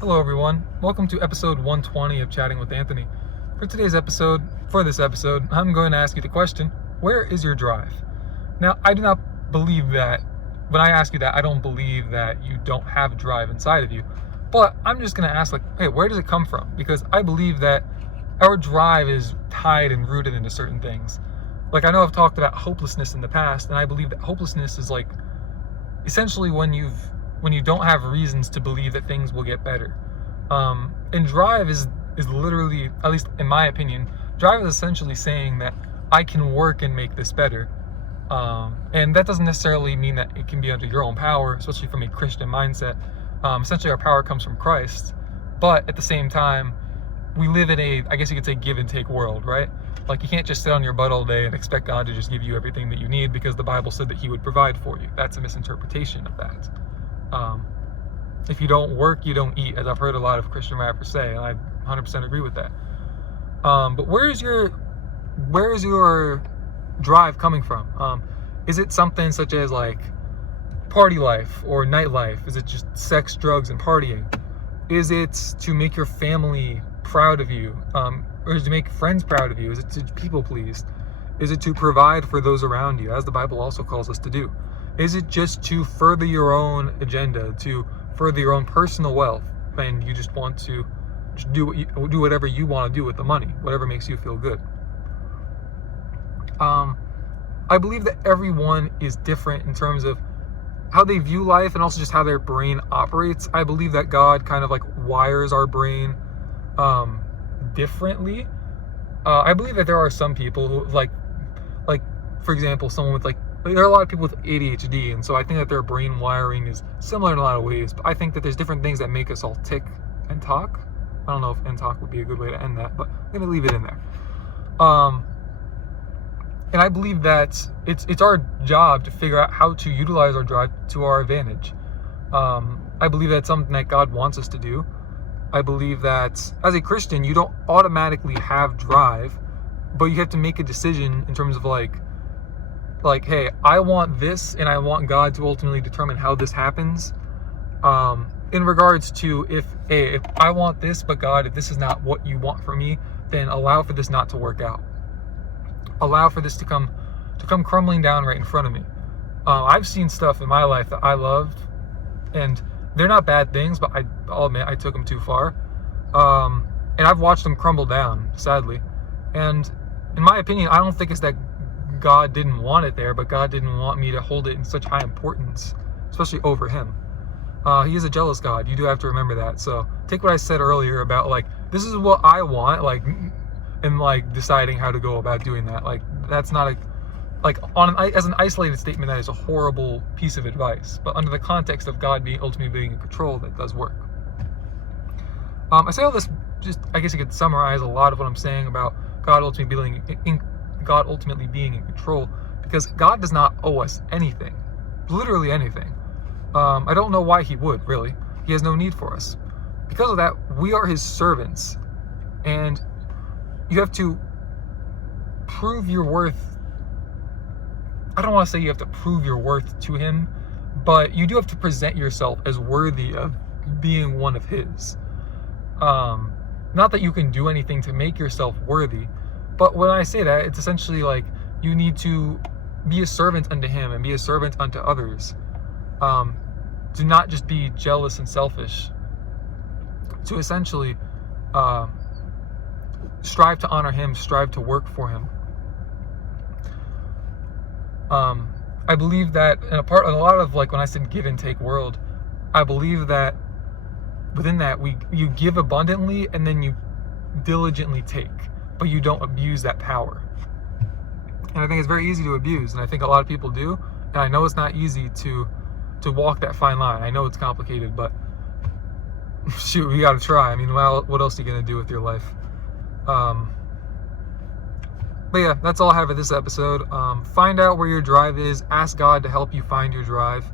Hello everyone, welcome to episode 120 of Chatting with Anthony. For this episode, I'm going to ask you the question, where is your drive? Now, I do not believe that, when I ask you that, I don't believe that you don't have drive inside of you, but I'm just going to ask hey, where does it come from? Because I believe that our drive is tied and rooted into certain things. I know I've talked about hopelessness in the past, and I believe that hopelessness is essentially when you don't have reasons to believe that things will get better. And drive is literally, at least in my opinion, drive is essentially saying that I can work and make this better. And that doesn't necessarily mean that it can be under your own power, especially from a Christian mindset. Essentially our power comes from Christ. But at the same time, we live in a, I guess you could say, give and take world, right? You can't just sit on your butt all day and expect God to just give you everything that you need because the Bible said that He would provide for you. That's a misinterpretation of that. If you don't work, you don't eat, as I've heard a lot of Christian rappers say, and I 100% agree with that. But where is your drive coming from? Is it something such as party life or nightlife? Is it just sex, drugs, and partying? Is it to make your family proud of you? Or is it to make friends proud of you? Is it to people please? Is it to provide for those around you, as the Bible also calls us to do? Is it just to further your own agenda, to further your own personal wealth, and you just want to do whatever you want to do with the money, whatever makes you feel good? I believe that everyone is different in terms of how they view life and also just how their brain operates. I believe that God kind of wires our brain differently. I believe that there are some people who for example, someone with there are a lot of people with ADHD, and so I think that their brain wiring is similar in a lot of ways, but I think that there's different things that make us all tick and talk. I don't know if and talk would be a good way to end that, but I'm going to leave it in there. And I believe that it's our job to figure out how to utilize our drive to our advantage. I believe that's something that God wants us to do. I believe that as a Christian, you don't automatically have drive, but you have to make a decision in terms of hey, I want this, and I want God to ultimately determine how this happens. In regards to if I want this, but God, if this is not what you want for me, then allow for this not to work out. Allow for this to come crumbling down right in front of me. I've seen stuff in my life that I loved, and they're not bad things, but I'll admit I took them too far. And I've watched them crumble down, sadly. And in my opinion, I don't think it's that God didn't want it there, but God didn't want me to hold it in such high importance, especially over Him. He is a jealous God. You do have to remember that. So take what I said earlier about this is what I want, and deciding how to go about doing that. That's not as an isolated statement, that is a horrible piece of advice. But under the context of God ultimately being in control, that does work. I say all this I guess you could summarize a lot of what I'm saying about God ultimately being in control, because God does not owe us anything, literally anything. I don't know why He would, really. He has no need for us. Because of that, we are His servants, and you have to prove your worth. I don't want to say you have to prove your worth to Him, but you do have to present yourself as worthy of being one of His. Not that you can do anything to make yourself worthy, but when I say that, it's essentially you need to be a servant unto Him and be a servant unto others. Do not just be jealous and selfish. To essentially strive to honor Him, strive to work for Him. I believe that in a lot of when I said give and take world, I believe that within that you give abundantly and then you diligently take, but you don't abuse that power. And I think it's very easy to abuse, and I think a lot of people do. And I know it's not easy to walk that fine line. I know it's complicated, but shoot, you got to try. I mean, well, what else are you gonna do with your life? But yeah, that's all I have for this episode. Find out where your drive is. Ask God to help you find your drive.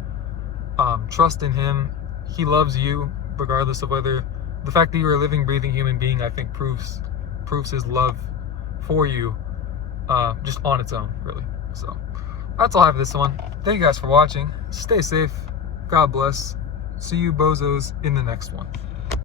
Trust in Him. He loves you, regardless of whether the fact that you're a living, breathing human being, I think proves His love for you, just on its own, really. So that's all I have for this one. Thank you guys for watching. Stay safe. God bless. See you bozos in the next one.